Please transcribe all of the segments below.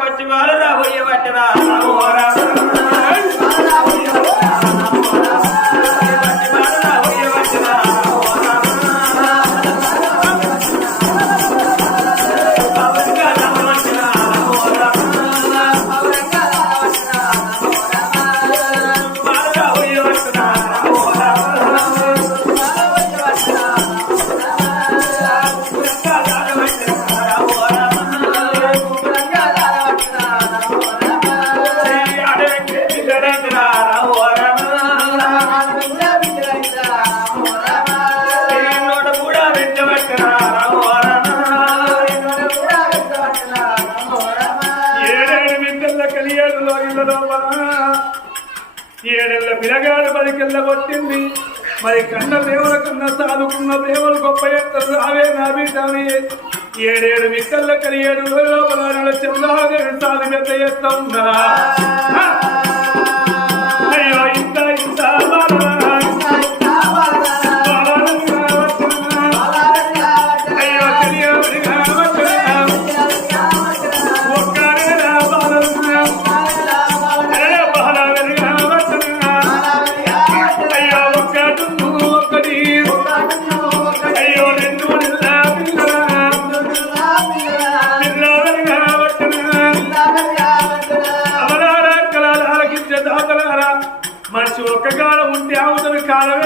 పచ్చి వాళ్ళు రాబోయే పట్టరా ఓరా ఏడులో కలియేడులో ఇళ్ళ లోపల ఏడేళ్ళ పిలగాడు పలికెళ్ళ కొట్టింది. మరి కన్న ప్రేమల కన్నా సాదుకున్న ప్రేమలు గొప్ప ఎత్తలు అవే నా బిడ్డవి ఏడేడు మిక్కల్ల కలి ఏడు లోపల చంద్రదేవి సాలు పెద్ద ఎత్త ఉందా అయ్యో ఇంత ఇంత. మనిషి ఒక్క కాలం ఉంటే ఆవుతను కాలం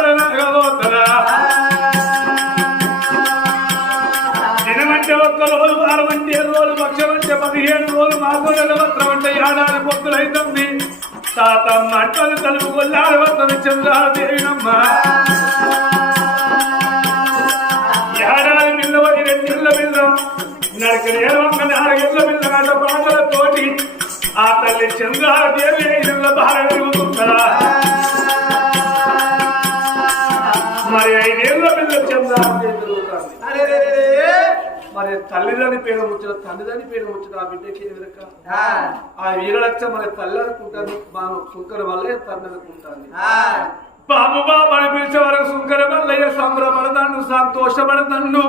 దినమంటే ఒక్క రోజు వారం అంటే ఏడు రోజులు పక్షం అంటే పదిహేను రోజులు మాకు నిలవత్రం అంటే ఏడాది పొత్తులు అవుతుంది తాతమ్మ అట్టలు తలుపు కొల్లాడు వస్తుంది చంద్రాదేవినమ్మ ఏడాది మిల్లవని రెండిళ్ళ మిల్ల నరక నేరవంగ నాలుగేళ్ళ మిల్ల నాట పాటలతోటి ఆ తల్లి చంద్రాదేవి ఐదుళ్ళ బాగా మరి తల్లిదని పేరు వచ్చిన తండ్రిదని పేరు వచ్చిన ఆ బిడ్డకి ఎదురక ఆ. వీరలక్ష మరి తల్లి అనుకుంటాను మా సుంకర వల్లే తండ్రి అనుకుంటాను. బాబు బాబు పిలిచే వరకు సుంకర వల్లయ్య సంబరపడతాను సంతోషపడతాను.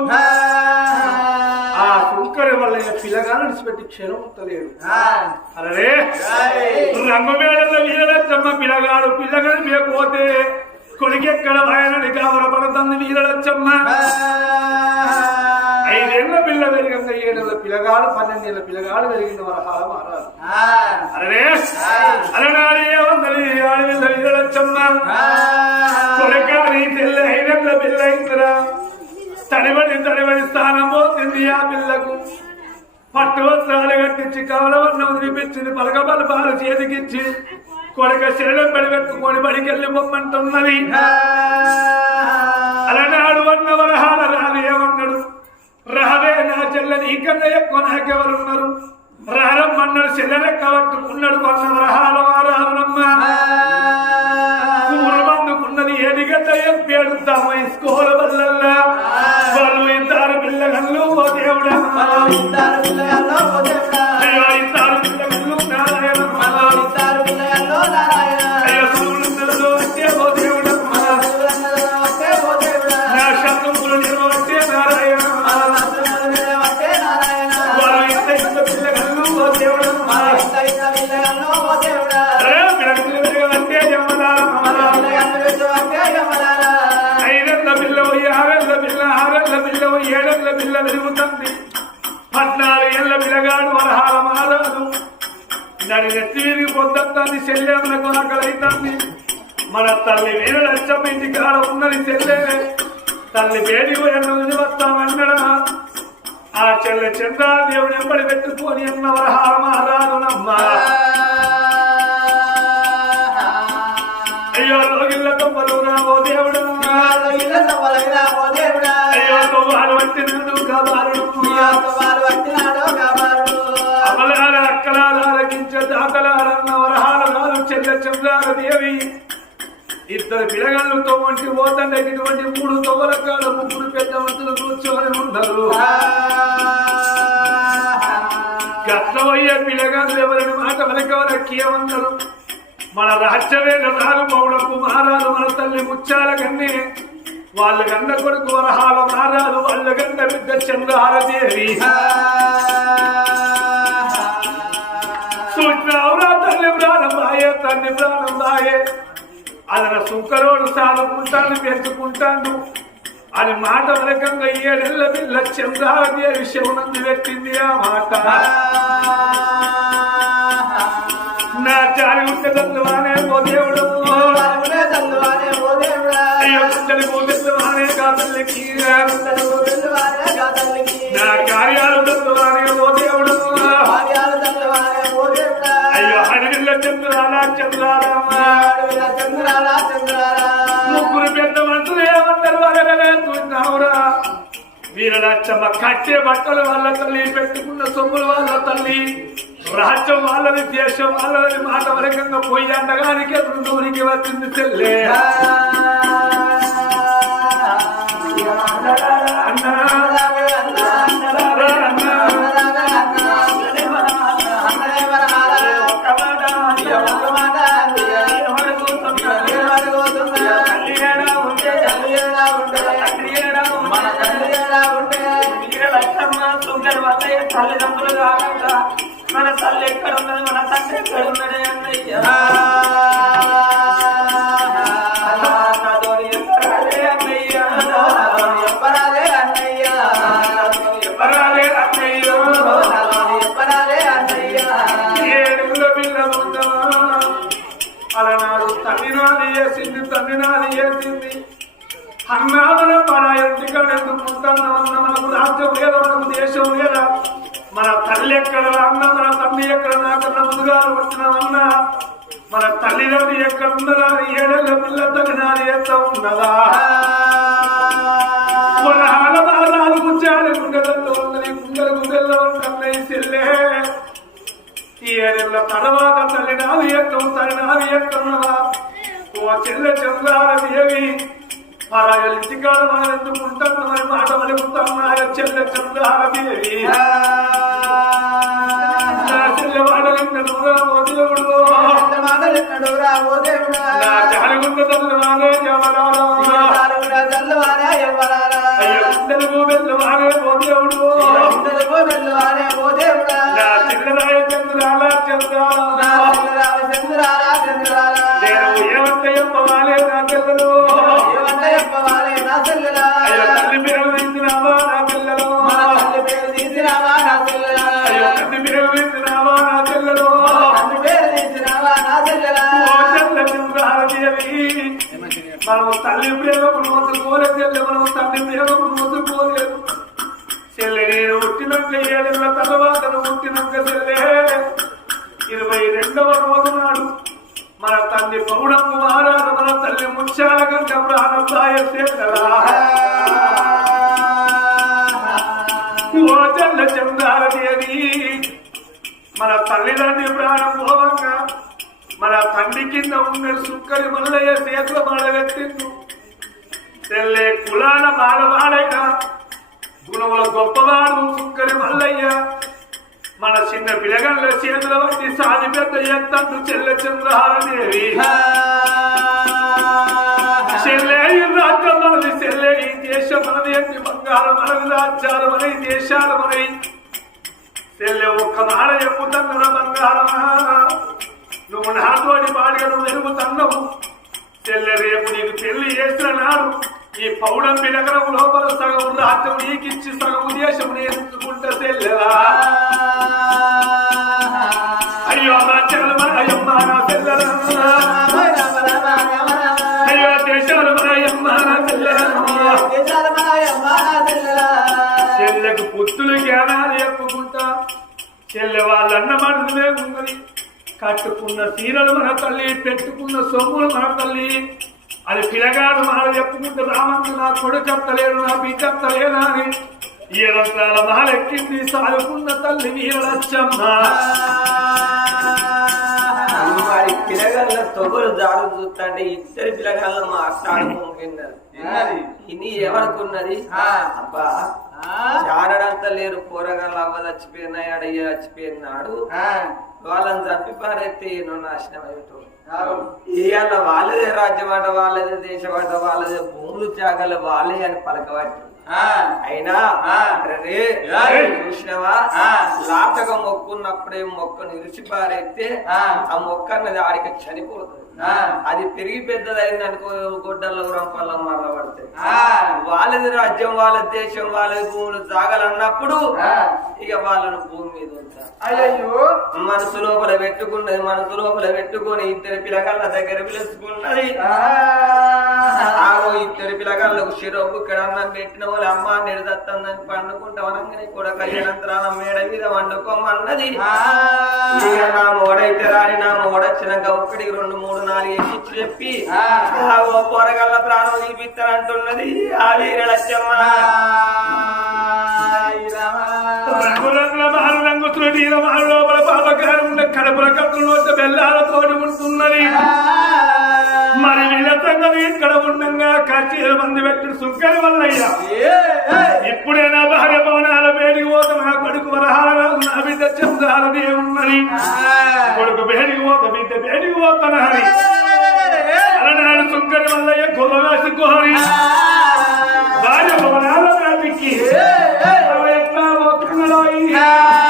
ఆ. సుంకర వల్లయ్య పిల్లగాను విడిచిపెట్టి క్షణం ఉంటలేడు. అరే రంగు మేడల్లో వీరలచ్చమ్మ పిల్లగాడు పిల్లగాని మేకపోతే కొడుకెక్కడ ఆయనని కావరపడుతుంది వీరలచ్చమ్మ. ఐదేళ్ళ పిల్ల పెరిగింది ఏడేళ్ళ పిల్లగాడు పన్నెండేళ్ళ పిల్లగాడు పెరిగిన వరహాల మారాలి అరే అలనాడు ఏమందని ఆడవిల్ల కొరకాని తెల్ల ఐదేళ్ళ పిల్ల ఇందిరా. తడిబడి తడిబడి స్థానం పోతుంది ఆ పిల్లకు. పట్టు వస్త్రాలు కట్టించి కవలవన్న వదిలిపించింది పలక బలపాలు చేతికిచ్చి. కొడక శరీరం పడిపెట్టుకొని బడికెళ్ళి పొమ్మంటున్నది అలనాడు ఏమన్నాడు రావే నా చెల్ల నీకన్నా ఎక్కువ నాకెవరున్నారు రారమ్మన్నాడు చెల్లెనే కట్టుకున్నాడు అన్న వరహాల వారాలమ్మ పూర్వందుకున్నది ఏడిగడ్డ ఎంపేడు తమ స్కూల్ వల్లల్లా వాళ్ళు ఇద్దరు పిల్లగళ్ళు ఓ దేవుడా. పెరుగుతుంది పద్నాలుగు ఏళ్ళ పిల్లగాడు వరహాల మారాదు దాని నెత్తి పొద్దుతుంది శల్యములకు ఆకలైతుంది మన తల్లి వేరు లక్ష్యం ఇంటి కాడ ఉన్నది చెల్లె. తల్లి వేడి ఎన్నది వస్తామన్నడా ఆ చెల్లె చంద్రాదేవుని ఎంబడి పెట్టుకొని అన్న వరహాల మారాదునమ్మా అయ్యో రోగిళ్ళ కొమ్మలు రావో దేవుడు. అయ్యో కొవ్వాలు వంటి నన్ను కాపాడు అమలాల అక్కలాల ఆలకించే దాతలారన్న వరహాల చెల్ల చంద్రాల దేవి. ఇద్దరు పిల్లగాళ్ళతో వంటి పోతండి ఇటువంటి మూడు తొవ్వల ముగ్గురు పెద్ద వంతులు కూర్చొని ఉండరు. కష్టమయ్యే పిల్లగాళ్ళు ఎవరిని మాట వెనకవర కీయమన్నారు మన రాజ్యవేద రాలు పౌడపు మారాలు మన తల్లి ముచ్చాల కన్నే. వాళ్ళ కన్న కొడుకు వరహాల మారాలు వాళ్ళ కన్న బిడ్డ చంద్రహారదేవి సూచనవురా తల్లి ప్రారంభాయే తండ్రి ప్రారంభాయే అదన సుంకరోడు సాదుకుంటాను పెంచుకుంటాను అని మాట రకంగా ఏడెళ్ళ పిల్ల చంద్రహారదేవి శివనంది పెట్టింది ఆ మాట. నా చారి ఉంటే తత్వానే ఓ అయ్యో కుండలి నా కార్యాలు దల్లువానే ఓ దేవుడు అయ్యో అడవిల్ల చంద్రాల చంద్రారా ముగ్గురు పెద్ద మనుషులు ఏమంటారు వరగలే చూసినావురా వీరలచ్చమ్మ కట్టే బట్టలు వాళ్ళ తల్లి పెట్టుకున్న సొమ్ములు వాళ్ళ తల్లి. రాజ్యం వాళ్ళది దేశం వాళ్ళది మాట వరకంగా పోయి అండగానికి ఎదురుకి వచ్చింది తెల్లే తల్లిదండ్రులు కాకుండా మన తల్లి ఎక్కడ ఉన్నది? మన తండ్రి ఎక్కడ ఉన్నది అన్నయ్య? అన్నామన మన ఇంటికాడ ఎందుకు ఉంటున్నామన్న మనకు రాజ్యం లేదా మనకు దేశం లేదా? మన తల్లి ఎక్కడ అన్న మన తల్లి ఎక్కడ నాకన్నా ముందుగా వచ్చినామన్నా మన తల్లిదండ్రి ఎక్కడ ఉన్నదా ఏడేళ్ళ పిల్ల తల్లినాది ఎంత ఉన్నదా? మన బాధాలు గుంజాలి గుండెలతో ఉన్నది గుండెలు గుండెల్లో కన్నయ్య చెల్లే. ఈ ఏడేళ్ళ తర్వాత తల్లినాది ఎక్కడ తల్లినాది ఎక్కడున్నదా ఓ చెల్లె చంద్రాల దేవి పరాయ ఇంటికాడ మనం ఎందుకు మాట మలుపుతున్నాయ చెల్లె చంద్రాల దేవి నా చెల్లె దేవుడు. నా తల్లి వాడే జవరాలా అయ్యో గుండెలు బెల్లు వాడే ఓ దేవుడు. నా చెల్లెరాయ చంద్రాల. చంద్రాల నేను ఏమంటే చెప్పవాలే నా పిల్లలు అయ్యో తల్లి మనం తల్లి ప్రేమకు మోసపోలేదు చెల్లె మనం తండ్రి ప్రేమకు మోసపోలేదు చెల్లె నేను పుట్టినాక ఏడేళ్ళ తర్వాత నువ్వు పుట్టినాక చెల్లె ఇరవై రెండవ రోజు నాడు మన తండ్రి పౌడమ్మ మహారాజు మన తల్లి ముత్యాల గంట ప్రాణం దాయసేతలా ఓ చెల్ల చంద్రాలదేవి మన తల్లిదండ్రి ప్రాణం పోవంగా మన తండ్రి కింద ఉన్న సుక్కరి మల్లయ్య చేతుల మాడవెత్తిండు తెల్లే కులాల బాలవాడైన గుణముల గొప్పవాడు సుక్కరి మల్లయ్య. మన చిన్న పిల్లగల్ల చేతుల వచ్చి సాది పెద్ద ఎత్తండు చెల్ల చంద్రహారదేవి. చెల్లె రాజ్యం మనది చెల్లె ఈ దేశం మనది ఎన్ని బంగారం మనది రాజ్యాలు దేశాలు మనవి చెల్లె ఒక్క మాట చెప్పుతున్న బంగారమా? నువ్వు నాతోటి బాడిగను వెలుగుతున్నావు తెల్ల రేపు నీకు పెళ్ళి చేసిన నాడు ఈ పౌడంబి నగరం లోపల సగం రాత్రం నీకిచ్చి సగం దేశం నేర్చుకుంటా తెల్లరా అయ్యో రాజ్యాలు మన అయ్యమ్మ నా చెల్లెలా అయ్యో దేశాలు మన అయ్యమ్మ నా చెల్లెలా చెల్లెకు పుత్తులు జ్ఞానాలు చెప్పుకుంటా. చెల్లె వాళ్ళన్న మనసులే ఉన్నది. కట్టుకున్న చీరలు మన తల్లి పెట్టుకున్న సొమ్ములు మన తల్లి. అది పిలగాడు మన చెప్పుకుంటూ రామందు నా కొడుకత్తలేడు నా బిడ్డత్తలేనా అని. ఏడంతాల మహలెక్కింది సాగుకున్న తల్లి వీరలచ్చమ్మ. వారి పిల్లగాళ్ళ తొగలు దాడు చూస్తుంటే ఇద్దరు పిల్లగాళ్ళ మాట్లాడుకుంటున్నారు ఇని ఏమనుకున్నది అబ్బా చారడంతా లేరు కూరగాయలు అవ్వ చచ్చిపోయినాయి అడయ్య చచ్చిపోయినాడు. వాళ్ళని చంపి పారైతే ఈయన నాశనం అయిపోతుంది ఇవాళ వాళ్ళదే రాజ్యం అట వాళ్ళదే దేశం అట వాళ్ళదే భూములు త్యాగాలు వాళ్ళే అని పలకబట్టి. అయినా. చూసినవా? లాటగా మొక్కున్నప్పుడే మొక్కను ఇరిచి పారైతే ఆ మొక్క అన్నది ఆడికి చనిపోతుంది అది పెరిగి పెద్దదైంది అనుకో గొడ్డల్లో రంపల్లో మరల పడతాయి వాళ్ళది రాజ్యం వాళ్ళ దేశం వాళ్ళ భూములు జాగాలన్నప్పుడు ఇక వాళ్ళను భూమి మీద ఉంచారు అయ్యో మనసు లోపల పెట్టుకున్నది మనసు లోపల పెట్టుకొని ఇద్దరు పిల్లగాళ్ళ దగ్గర పిలుచుకున్నది. ఇద్దరు పిల్లగాళ్ళకు శిరోపు ఇక్కడ అన్నం పెట్టిన వాళ్ళు అమ్మ నిడదత్తందని పండుకుంటా అనగానే కూడా కళ్యాణంతరాల మేడ మీద వండుకోమన్నది. నా మోడైతే రాని నా మోడొచ్చినాక ఒక్కడికి రెండు మూడు నాలుగు వేసి చెప్పి ఓ పొరగల్ల ప్రాణం తీపిస్తానంటున్నది ఆ వీర లక్ష్యమ్మ వీరలచ్చమ్మ రంగురంగుల మారు రంగు త్రుటీల మారు లోపల పాపకారం ఉన్న కడపల కప్పులు నోట బెల్లాలతోటి ఉంటున్నది. మరి వీళ్ళ సంగతి ఇక్కడ ఉండగా కచేరు మంది పెట్టిన సుక్కని వల్లయ్యా. ఇప్పుడే నా భార్య భవనాల బేడికి పోత నా కొడుకు వరహాల నా బిడ్డ చంద్రాలది ఉన్నది? కొడుకు బేడికి పోత బిడ్డ బేడికి పోతానని అలనాడు సుక్కని వల్లయ్య గొల్లవేసి కోరి భార్య భవనాల ఎట్లా Elohim.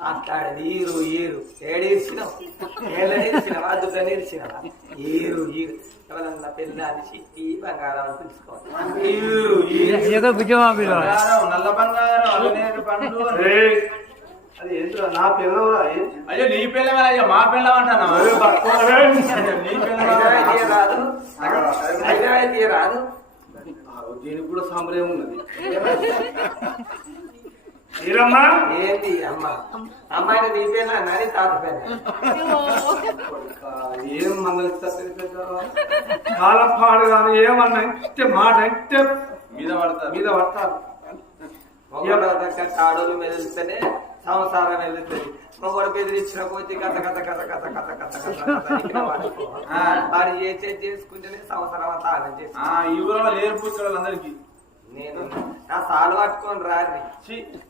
మాట్లాడేది. ఈరు ఈరు. ఏడేసినావు ఏళ్ళనేసినావా దుగ్గనేసినావా ఈరు ఈరు. ఎవరన్నా పెళ్ళాన్ని చిట్టి బంగారం అని పిలుచుకోవాలి. ఈరు ఈరు. బంగారం నల్ల బంగారం అలనేరు పండు. ఏయ్, అది ఏంటో నా పిల్లవరా? అయ్యో నీ పిల్లమే అయ్యో మా పిల్లం అంటానా? నీ పిల్లమే రాదు. దీనికి కూడా సాంప్రదాయం ఉన్నది. మీరమ్మా ఏంటి అమ్మ అమ్మాయిని నీ పేరు నాని తాత పేరు ఏం పాడు ఏమన్నా అంటే మాట మీద పడతారు మీద పడతారు ఆడోళ్ళు మెదిలిస్తేనే సంసారం వెళ్తుంది మొగడు బెదిరించిన పోతే కథ కథ కథ కథ కథ కథ కథ చేసుకుంటేనే సంవత్సరం తాగం చేసి ఈ ఊరిలో నేను నా సాలు పట్టుకొని రారి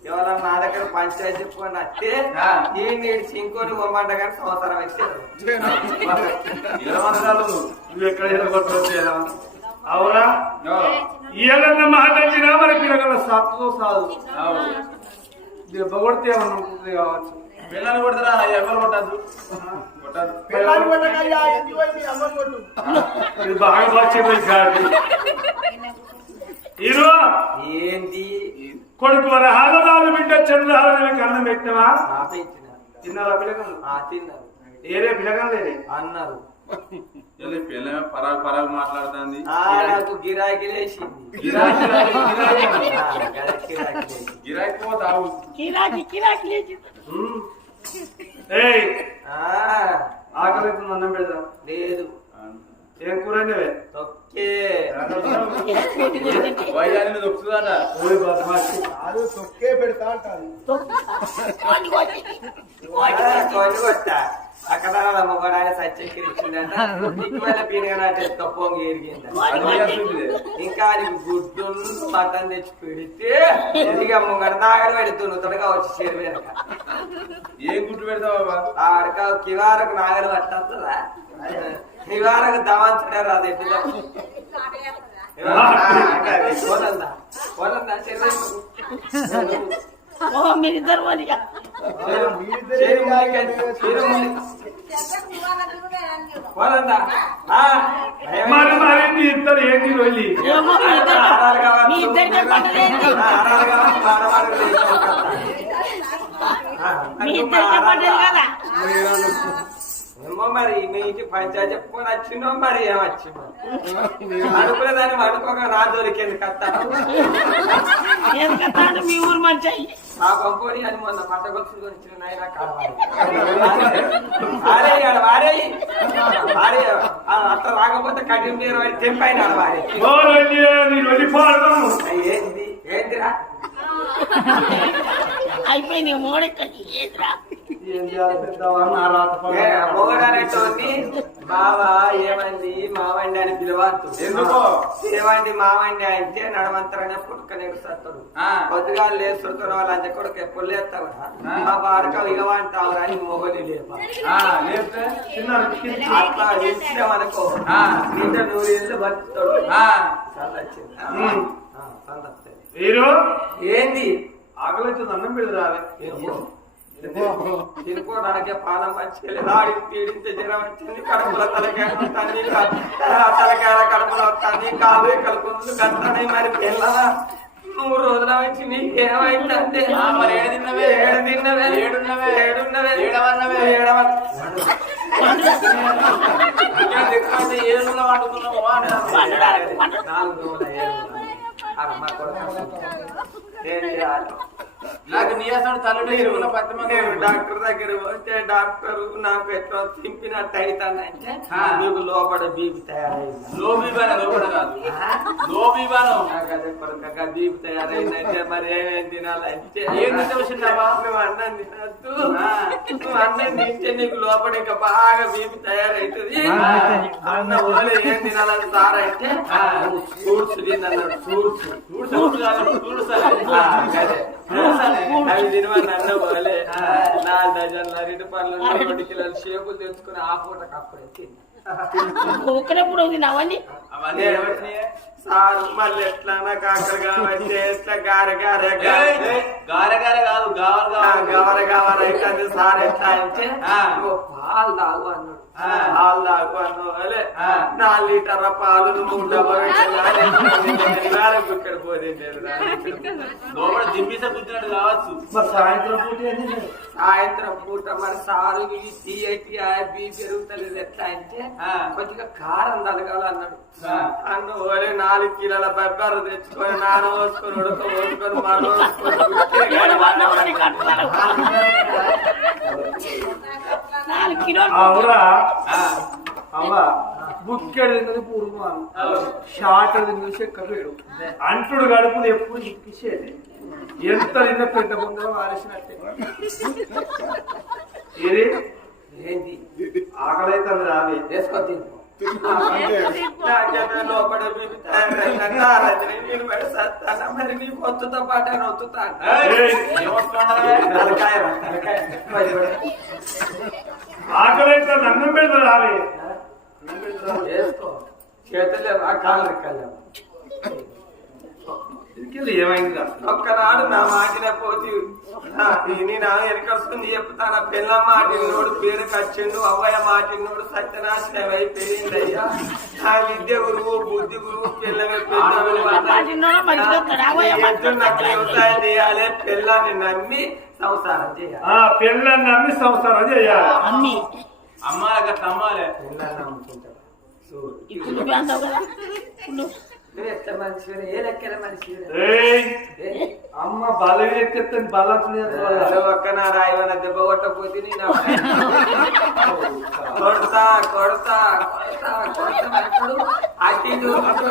ఎవరన్నా నా దగ్గర పంచాయతీ చెప్పుకొని వస్తే ఆ. ఈ నీడు చింకొని పొమ్మంట కానీ సంవత్సరం నువ్వు ఎక్కడ అవురా? ఇయ్యాలన్న మాట వచ్చినా మరి పిల్లగల సత్తు సాదు? దెబ్బ కొడితే ఏమన్నా ఉంటుంది కావచ్చు. పిల్లలు కొడతారా ఎవరు కొట్టద్దు? కొట్టకయ్యా, అమ్మని కొట్టు. ఇది బాగా వచ్చింది ఇరు ఏంది? కొడుకు రహాలదాలు బిడ్డ చంద్రహాలని అన్నం పెట్టినవా? తిన్నారా పిల్లగాలు ఆ తిన్నారు. ఏరే పిల్లగాలు లేరే అన్నారు. పరాగు పరాగు మాట్లాడుతుంది? నాకు గిరాకీ లేచింది. గిరాకీ రాదు, గిరాకీ గిరాకీ లేచింది. పోతావు ఆకలి అన్నం పెడదాం. లేదు. ఏం కూర అయినవే తొక్కే వైద్యాన్ని దొక్కుతుందట ఓయ్ బద్మాషి కాదు, తొక్కే పెడతా కొట్టా అక్కడ మొగడాన్ని సత్యకి ఇచ్చిందంట ఇటీవల పీనగనాటి తప్పొంగి ఎరిగింద. ఇంకా నీకు గుడ్డు మటన్ తెచ్చి పెడితే ఇక ముంగడ దాగడ పెడుతున్నావు వచ్చి చేరు వెనక ఏం గుడ్డు పెడతావు బాబా ఆడక కివారకు నాగలు పట్టద్దా కివారకు దవాంచడే రాదు ఎట్లా మీరిద్దరు మరి మరి మీ ఇద్దరు ఏంటి వెళ్ళి మీ ఇద్దరు కదా ఏమో మరి మీ ఇంటి పంచాయతీ చెప్పుకొని వచ్చిందో మరి ఏమొచ్చిందో అనుకునేదాన్ని అనుకోక నా దొరికేది కత్త. ఎందుకంటే మీ ఊరు మంచి. ఆ పంపుని అని మొన్న పంట గొలుసులు కొనిచ్చిన నాయన ఆడ వారే ఆరే అట్లా రాకపోతే కఠిన నీరు పడి తెంపైన వారే ఏంది? ఏందిరా? అయిపోయింది మోడెక్కడి ఏదిరా? ఏం చేయాలి పెద్దవా? నా రాత ఏ, మొగడనేటోని బావా ఏమంది? మావండి అని పిలవద్దు. ఎందుకో? ఏమండి మావండి అంటే నడమంతరనే పుట్టుక నెగుస్తాడు ఆ. కొద్దిగా లేస్తుంటారు వాళ్ళ అంత కొడుకు ఎప్పుడు లేస్తావు. మా వాడక ఇగవంటావు అని మొగలి అట్లా. నింట నూరు ఇల్లు బతుకుతాడు. ఆ, సందొచ్చింది. సందొచ్చింది. వీరు? ఏంది? ఆకలి అవుతుంది అన్నం పెడదావే ఏమో. తినుకోవడానికే పానం మంచిగా ఆడి పీడించే జ్వరం వచ్చింది కడుపులో తలకాయ తలకాయ కడుపులో వస్తుంది కాలు కలుపుతుంది గంటనే మరి పిల్ల నూరు రోజుల వచ్చి నీకేమైందంటే మరి ఏడు తిన్నవే? ఏడు తిన్నవే ఏడున్నవే? ఏడున్నవే ఏడవన్నవే? ఏడవ ఇంకా దిక్కాలంటే ఏ రోజులో వండుతున్నావు. నాలుగు రోజుల ఏడు అమ్మ కొడుకు నాకు నీయసం తల్లుడు ఎరువుల పత్తి నేను డాక్టర్ దగ్గర పోతే డాక్టర్ నాకు ఎట్లా చింపినట్టు అవుతానంటే. మీకు లోపల బీపీ తయారైంది లోబీబాన లోపల కాదు లోబీబాను నాకు అదే కొడుక బీపీ తయారైందంటే మరి ఏమేం తినాలంటే ఏం తింటావు? నువ్వు అన్నం తినద్దు. నువ్వు అన్నం తింటే నీకు లోపల ఇంకా బాగా బీపీ తయారైతుంది. అన్న ఓలే ఏం తినాలని సార్ అంటే. ఫ్రూట్స్ తిన్నాడు ఫ్రూట్స్ సరే. ఆ, అదే. అవి తినమని అన్న పోలే ఆ. నా డజన్ల రెండు కిలోల షేపులు తెచ్చుకుని ఆ పూటకు అప్పుడే తిన్నా తిన్నావని అవన్నీ ఏడబట్టినాయే? సారు మళ్ళీ ఎట్లా గారె గారె గారె గారె కాదు గావర్ ఆ, గావర్ గవర గవర అయితే సార్ ఎట్లా అంటే ఆ. "ఓ, పాలు తాగు అన్నాడు తాగు. నాలుగు లీటర్ల పాలు ఇక్కడ లోపల కావచ్చు మరి సాయంత్రం పూట? సాయంత్రం పూట మరి సారు తీయటి బీ పెరుగుతలేదు ఎట్లా అంటే. కొద్దిగా కారం తలగాలి అన్నాడు. అన్ను ఓలే నాలుగు కిలోల బొబ్బరు తెచ్చుకొని నాన పోసుకొని ఉడక పోసుకొని అవురా. ఆ, అవ్వా బుక్కెడు తిన్నది పూర్వం. షార్ట్ తిన్నది చెక్కలేడు అంటుడు గడుపుది ఎప్పుడు ఇప్పించేది ఎంత తిన్న పెద్ద బొందలో ఆరేసినట్టే ఇది ఏంది? ఆకలి అయితే రావే. వేసుకో సత్తానా? మరి నీ పొత్తుతో పాటే నొత్తుతా ఏయ్, ఏమొస్తున్నావే? తలకాయ రా, తలకాయ. మరి, మరి. ఆకలి అయితే అన్నం పెడతా రావే. వేసుకో. చేతులే ఆ కాళ్ళు రెక్కలేవు ఒక్కనాడు నా మాటిన పోతి నేను వెనకొస్తుంది చెప్తాను? పిల్ల మాటినోడు పేరు కచ్చిండు అవ్వయ్య మాటినోడు సత్యనాశనం అయిపోయిందయ్యా ఆ విద్య గురువు బుద్ధి గురువు నాకు వ్యవసాయం చేయాలి పిల్లని నమ్మి సంసారం చేయాలి. ఆ పెళ్ళని నమ్మి సంసారం చేయాలి. అమ్మి. అమ్మాలి గట్ల అమ్మాలి పిల్లని నువ్వు ఎట్లా మనిషి ఏ లెక్కల మనిషి అమ్మ బలం ఎక్కితే బలం ఒక్క నా రాయవన దెబ్బ కొట్టపోతే నేను కొడతా కొడతా కొడతా కొడతా అంటాడు. అటు ఇటు అటు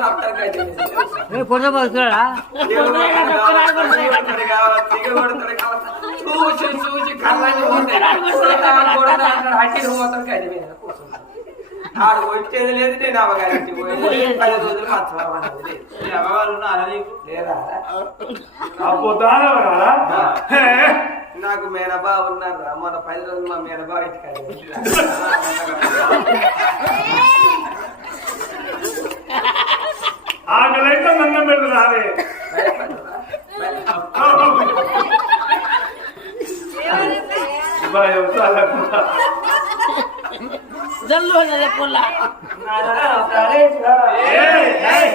అప్పుడు చూసి చూసి కళ్ళని ఆడు వచ్చేది లేదు నేను అవగారికి పోయి పది రోజులు లేదు. ఉన్నారా నీకు? లేదా? అబ్బో దానవరా హే? నాకు మేనబా ఉన్నారు మన పది రోజులు మా మేనబా ఇంటికి ఆకలైతే అన్నం పెట్టి రాలే జల్లు పొల్లా ఏయ్,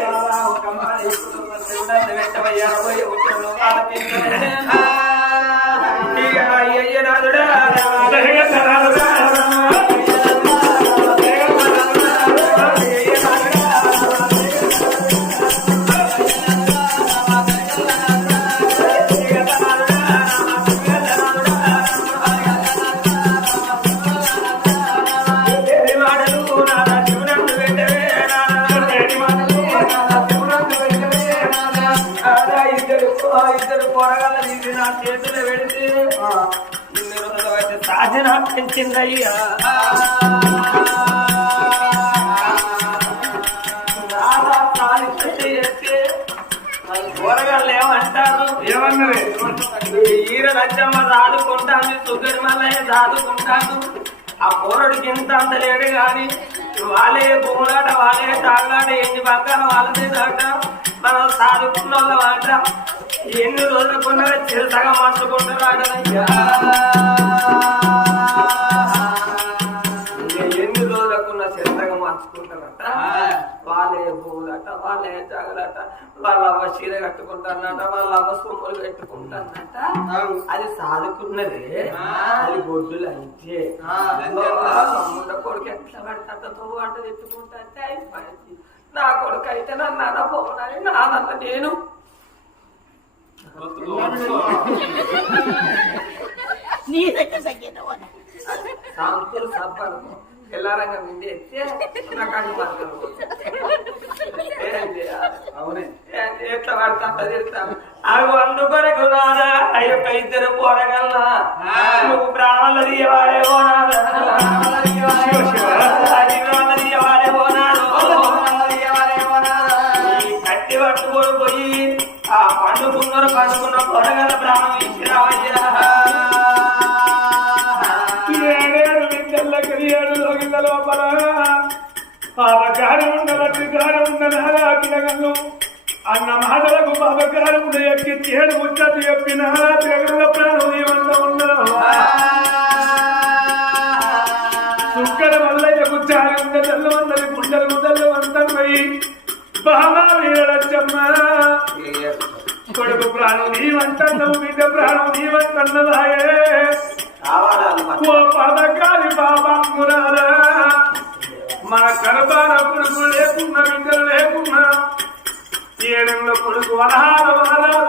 ఇద్దరు పోరగాళ్ళ నీకు నా చేతులు పెడితే ఇన్ని రోజులు అయితే సాధన పెంచిందయ్యా. పోరగాళ్ళు ఏమంటారు? ఏమన్నది? ఈర లచ్చమ్మ దాదుకుంటాను సుగరి మల్లయ్య దాదుకుంటాను ఆ పోరడికి ఇంత అంత లేడు గాని వాళ్ళే భూములాట వాళ్ళే తాగాట ఎన్ని బంగారం వాళ్ళదే దాట? మనం సాదుకున్న వాళ్ళ ఎన్ని రోజులకున్నా చిరసగా మంచుకుంటున్నాడనయ్యా ఎన్ని రోజులకున్నా చిరసగా మంచుకుంటారట వాళ్ళే భూములట వాళ్ళే జాగలట వాళ్ళ అవ్వ చీర కట్టుకుంటారనట వాళ్ళ అవ్వ సొమ్ములు పెట్టుకుంటారనట అది సాదుకున్నదే అది గొడ్డులు అయితే కొడుకు ఎట్లా పడతాతో అంట తెచ్చుకుంటా అంటే అయిపోయింది. నా కొడుకు అయితే నన్ను అనపోనని నాదన్న నేను. నీ దగ్గర తగ్గిన సాంతులు సబ్బను తెల్లారంగా ఎత్తే నాకు ఎట్లా పడతా తిడతాం అవి అందుకొరకు నాదా అయ్యొక్క ఇద్దరు పోరగలనా? నువ్వు బ్రాహ్మణులు తీయవాడేవో నాదా కట్టి పట్టుకొని పోయి ఆ పండుకున్నారు పండుకున్న పొరగల బ్రాహ్మణం కారి ఉండనారా పిలగల్లు అన్న మాటలకు పాపకారి ఉండ ఎక్కి తేడు ముచ్చటి చెప్పిన పిలగల్ల ప్రాణం ఏమంత ఉండవా సుక్కల మల్లయ్య గుచ్చారి ఉండ తెల్ల వందలి గుండెలు ముద్దలు వంతం పోయి బామా వీరడచ్చమ్మ కొడుకు ప్రాణం నీవంటున్నావు బిడ్డ ప్రాణం నీవంటున్నదాయే ఓ పదకాలి బాబామురారా మన కరబాల కొడుకు లేకున్నా బిడ్డలు లేకున్నా ఏడెంలో కొడుకు వరహాల వరాలు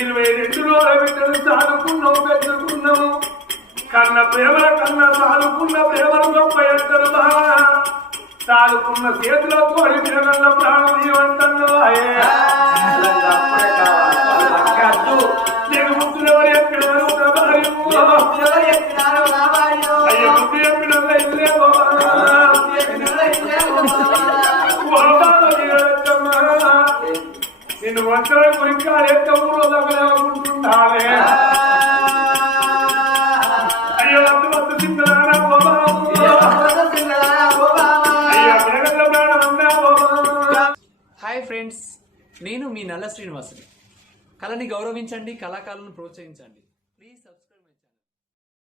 ఇరవై రెండు రోజుల బిడ్డలు సాదుకున్నావు పెట్టుకున్నావు కన్న ప్రేమల కన్నా సాదుకున్న ప్రేమలు గొప్ప ఎద్దరు బాగా సాదుకున్న చేతిలో కోడి తిరగల్ల ప్రాణం నీకు ముద్దులు ఎవరు ఎక్కడ అయ్యో బుద్ధి చెప్పిన? ఇల్లే వంటల గురించి ఎంత ఊళ్ళో అయ్యో వద్దు వద్దు ఉందా హాయ్ ఫ్రెండ్స్ నేను మీ నల్ల శ్రీనివాసుని. కళని గౌరవించండి కళాకారులను ప్రోత్సహించండి.